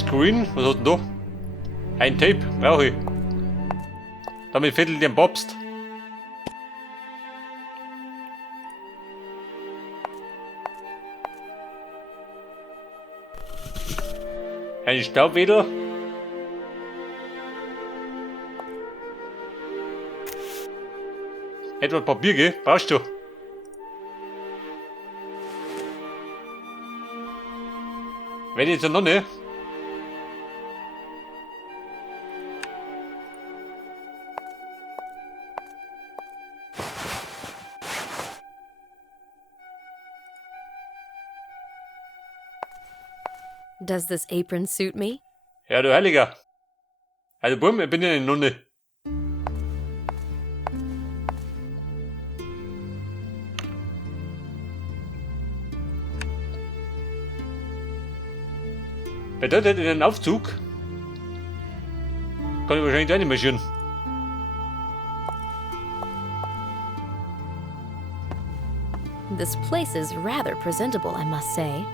Screen, was hast du denn da? Ein Tape, brauche ich. Damit viertel den Papst. Ein Staubwedel. Etwas Papier, gell? Brauchst du? Werde zur Nonne. Does this apron suit me? Ja, du Heiliger. Also, Bumm, ich bin ja eine Nonne. Bedeutet in den Aufzug? Kann ich wahrscheinlich auch nicht marschieren. This place is rather presentable, I must say.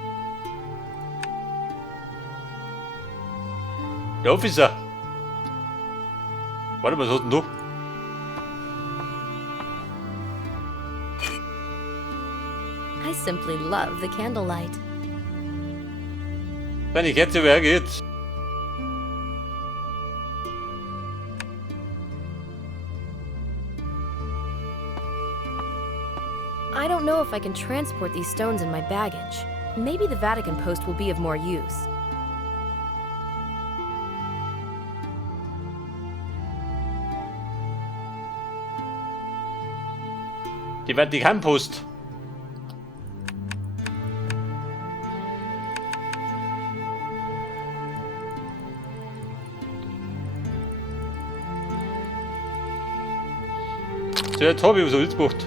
Der Officer. Warte, was hast denn du? I simply love the candlelight. Deine Kerze, wer geht's? I don't know if I can transport these stones in my baggage. Maybe the Vatican post will be of more use. Die Vatikanpost. So, jetzt habe ich so jetzt gemacht.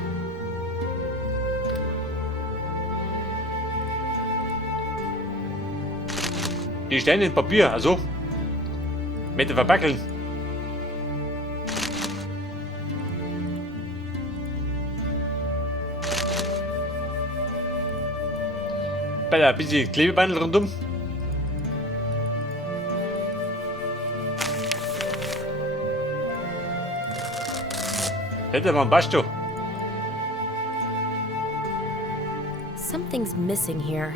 Die Steine in Papier, also. Mit verpackeln. Bei ein bisschen Klebebandel rundum. Hätte man passt schon. Something's missing here.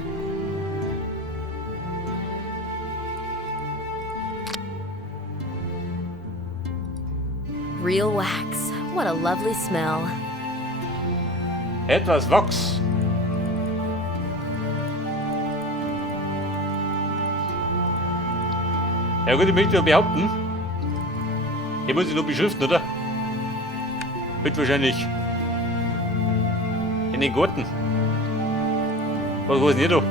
Real wax. What a lovely smell. Etwas Wachs. Ja gut, ich möchte nur behaupten. Hier muss ich nur beschriften, oder? Wird wahrscheinlich in den Garten. Was ist denn hier da?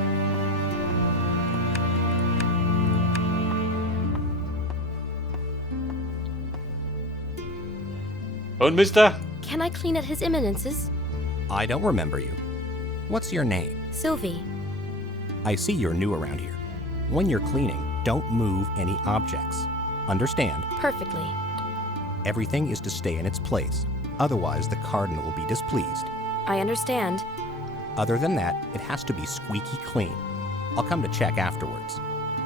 Und Mister? Can I clean at His Eminence's? I don't remember you. What's your name? Sylvie. I see you're new around here. When you're cleaning, don't move any objects. Understand? Perfectly. Everything is to stay in its place. Otherwise, the cardinal will be displeased. I understand. Other than that, it has to be squeaky clean. I'll come to check afterwards.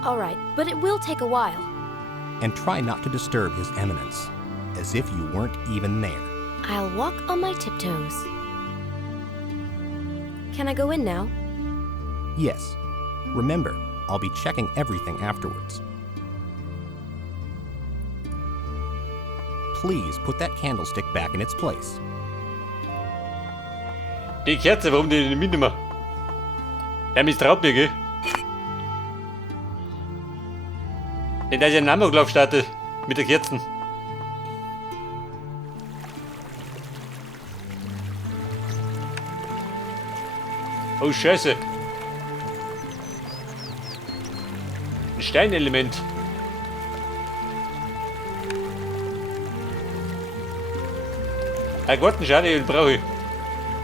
All right, but it will take a while. And try not to disturb His Eminence, as if you weren't even there. I'll walk on my tiptoes. Can I go in now? Yes. Remember, I'll be checking everything afterwards. Please put that candlestick back in its place. Die Kerze, warum die nicht mitnehmen? Der misstraut mir, gell? Denn da ist ja ein Amoklauf startet mit der Kerzen. Oh Scheiße. Ein Steinelement. Ein Gartenschade, den brauche ich.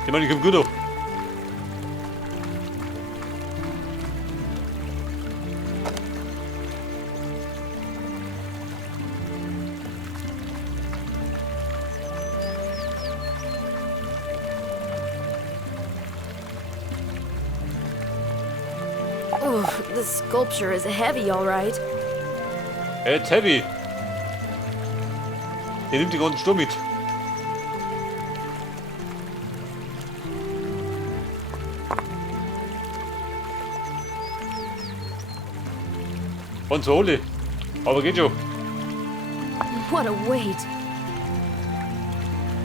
Den meine ich kommt gut auf. This sculpture is heavy, all right. It's heavy. Der nimmt den ganzen Sturm mit. Und so alle. Aber geht schon. What a weight.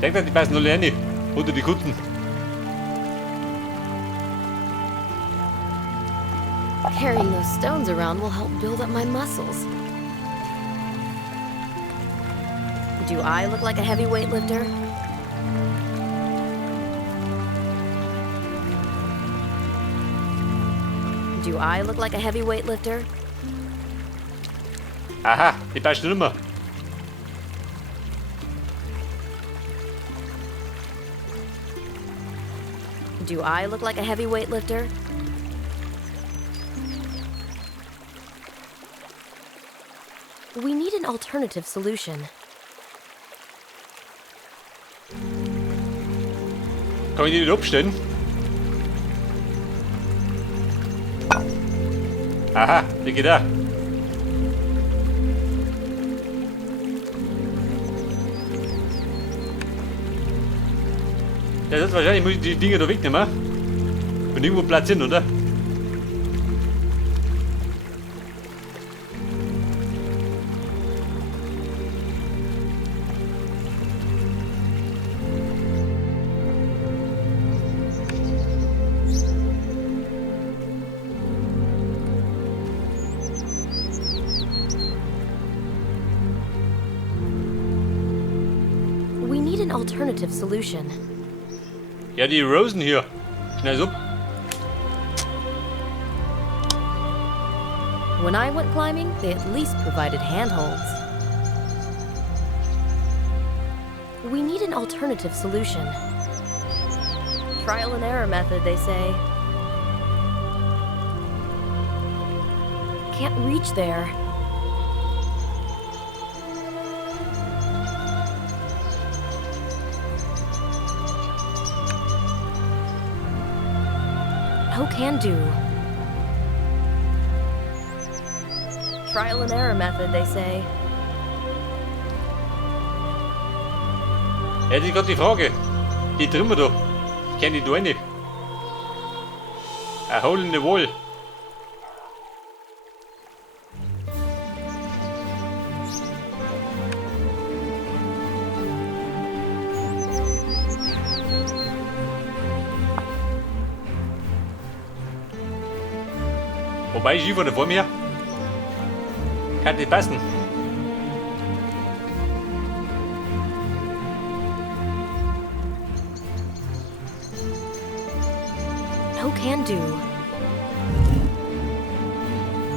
Denk dran, die passen alle rein. Unter die Kutten. Carrying those stones around will help build up my muscles. Do I look like a heavy weightlifter? Do I look like a heavy weightlifter? Aha, die passt nicht mehr. Do I look like a heavy weightlifter? We need an alternative solution. Kann ich die wieder abstellen? Aha, die geht da. Das ist wahrscheinlich, muss ich die Dinge da wegnehmen. Und irgendwo Platz hin, oder? We need an alternative solution. Ja, die Rosen hier. Schnell so. When I went climbing, they at least provided handholds. We need an alternative solution. Trial and error method, they say. Can't reach there. No can do. Trial and error method, they say. Ja, das ist gerade die Frage. Die Trümmer da. Ich kenne die da nicht. A hole in the wall. Wobei, Ski von der vor mir. Kann nicht passen. No can do.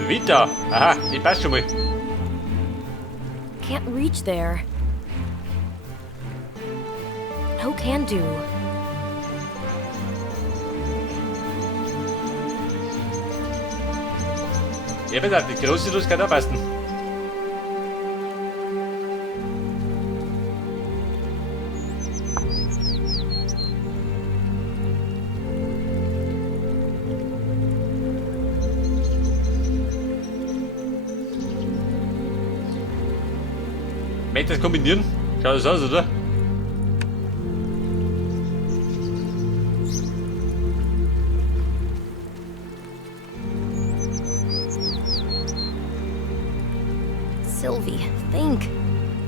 Vita. Aha, die passt schon mal. Can't reach there. No can do. Ja, bitte, die große Lust kann auch passen. Möchtest du das kombinieren? Schaut das aus, oder? Sylvie, think.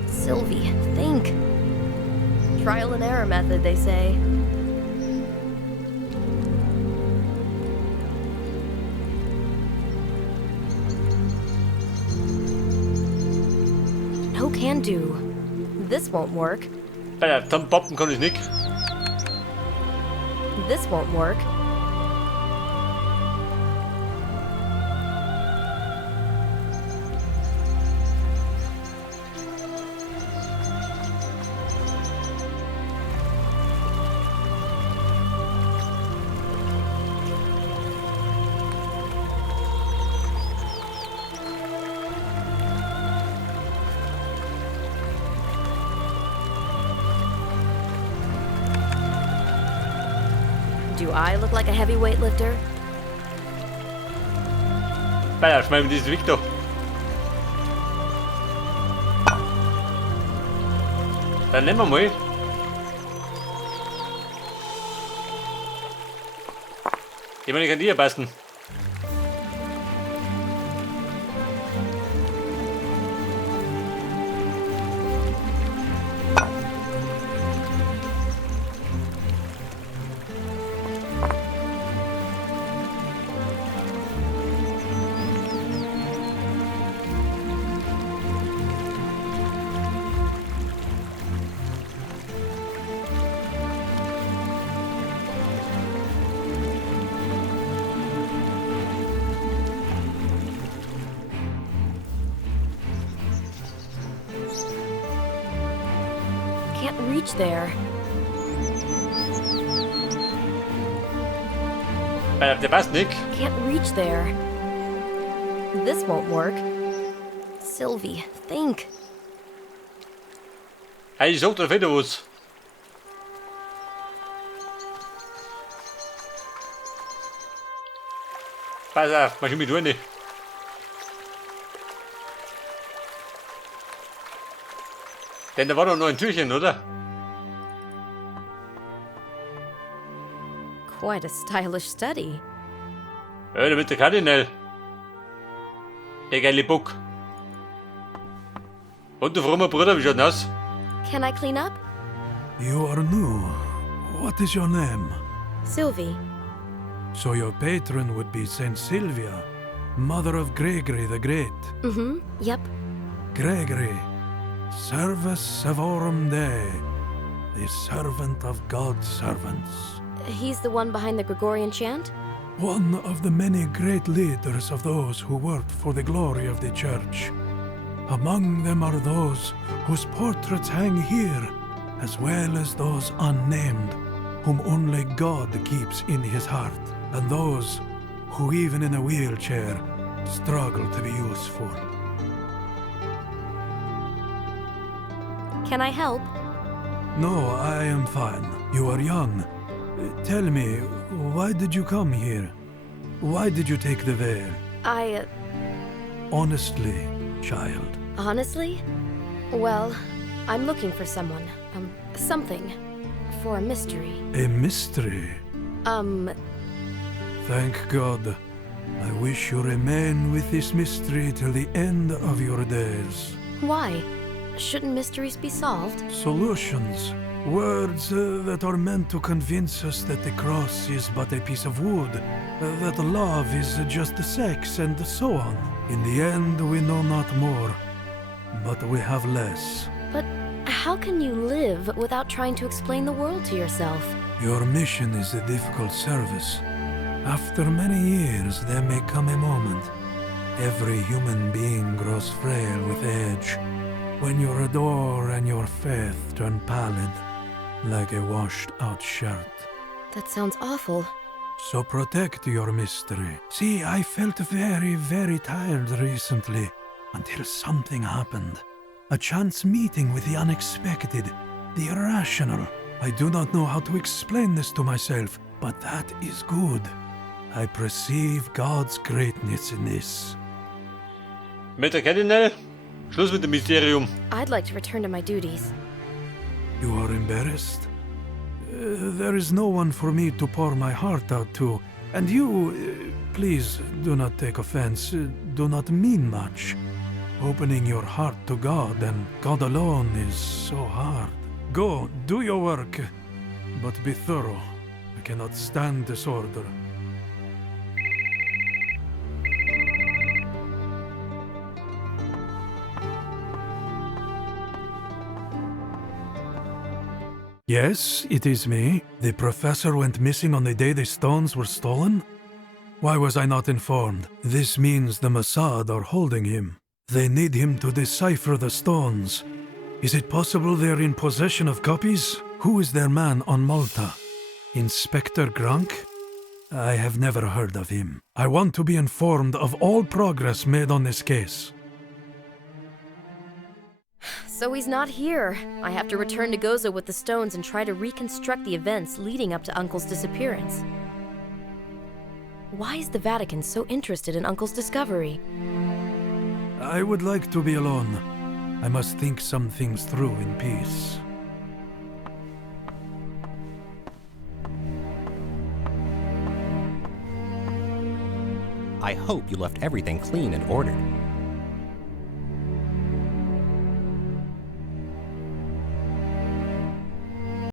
Sylvie, think. Trial and error method, they say. No can do. This won't work. Bei der Poppen kann ich nicht. This won't work. Do I look like a heavy weightlifter? Bei schmeißen wir diesen Victor. Dann nehmen wir mal. Ich meine, ich kann die hier passen. Can't reach there. Der passt nicht. Can't reach there. This won't work. Sylvie, think. Hey, ich sag doch wieder was. Pass auf, mach ich mit durch. Denn da war doch noch ein Türchen, oder? Quite a stylish study. Ja, da wird der Kardinal. Der geile Bock. Und du frommer Bruder, wie schaut denn aus? Can I clean up? You are new. What is your name? Sylvie. So your patron would be Saint Sylvia, mother of Gregory the Great. Mm-hmm. Yep. Gregory, Servus Servorum Dei, the servant of God's servants. He's the one behind the Gregorian chant? One of the many great leaders of those who worked for the glory of the Church. Among them are those whose portraits hang here, as well as those unnamed, whom only God keeps in his heart, and those who even in a wheelchair struggle to be useful. Can I help? No, I am fine. You are young. Tell me, why did you come here? Why did you take the veil? Honestly, child. Honestly? Well, I'm looking for someone. Something. For a mystery. A mystery. Thank God. I wish you remain with this mystery till the end of your days. Why? Shouldn't mysteries be solved? Solutions. Words that are meant to convince us that the cross is but a piece of wood, that love is just sex, and so on. In the end, we know not more, but we have less. But how can you live without trying to explain the world to yourself? Your mission is a difficult service. After many years, there may come a moment. Every human being grows frail with age, when your ardor and your faith turn pallid, like a washed-out shirt. That sounds awful. So protect your mystery. See, I felt very, very tired recently, until something happened. A chance meeting with the unexpected, the irrational. I do not know how to explain this to myself, but that is good. I perceive God's greatness in this. Mit der Kardinal? Schluss mit dem Mysterium. I'd like to return to my duties. You are embarrassed? There is no one for me to pour my heart out to. And you, please do not take offense, do not mean much. Opening your heart to God and God alone is so hard. Go, do your work, but be thorough. I cannot stand disorder. Yes, it is me. The professor went missing on the day the stones were stolen? Why was I not informed? This means the Mossad are holding him. They need him to decipher the stones. Is it possible they're in possession of copies? Who is their man on Malta? Inspector Gronk? I have never heard of him. I want to be informed of all progress made on this case. So he's not here. I have to return to Gozo with the stones and try to reconstruct the events leading up to Uncle's disappearance. Why is the Vatican so interested in Uncle's discovery? I would like to be alone. I must think some things through in peace. I hope you left everything clean and ordered.